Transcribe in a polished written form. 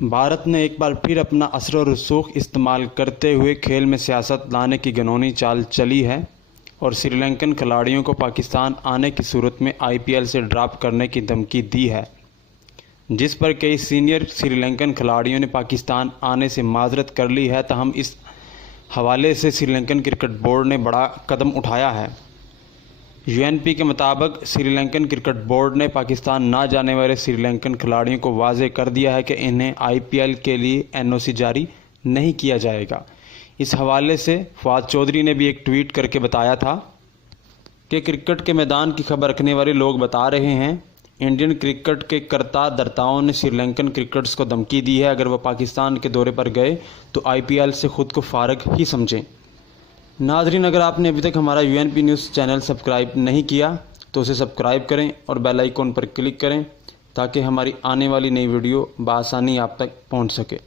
भारत ने एक बार फिर अपना असर और रसूख इस्तेमाल करते हुए खेल में सियासत लाने की घिनौनी चाल चली है और श्रीलंकन खिलाड़ियों को पाकिस्तान आने की सूरत में आईपीएल से ड्रॉप करने की धमकी दी है, जिस पर कई सीनियर श्रीलंकन खिलाड़ियों ने पाकिस्तान आने से माजरत कर ली है। ताहम इस हवाले से श्रीलंकन क्रिकेट बोर्ड ने बड़ा कदम उठाया है। यूएनपी के मुताबिक श्रीलंकन क्रिकेट बोर्ड ने पाकिस्तान ना जाने वाले श्रीलंकन खिलाड़ियों को वाज़ेह कर दिया है कि इन्हें आईपीएल के लिए एनओसी जारी नहीं किया जाएगा। इस हवाले से फवाद चौधरी ने भी एक ट्वीट करके बताया था कि क्रिकेट के मैदान की खबर रखने वाले लोग बता रहे हैं, इंडियन क्रिकेट के कर्ता धर्ताओं ने श्रीलंकन क्रिकेटर्स को धमकी दी है, अगर वह पाकिस्तान के दौरे पर गए तो आईपीएल से ख़ुद को फारग ही समझें। नाजरीन, अगर आपने अभी तक हमारा यूएनपी न्यूज़ चैनल सब्सक्राइब नहीं किया तो उसे सब्सक्राइब करें और बेल आइकन पर क्लिक करें ताकि हमारी आने वाली नई वीडियो बआसानी आप तक पहुंच सके।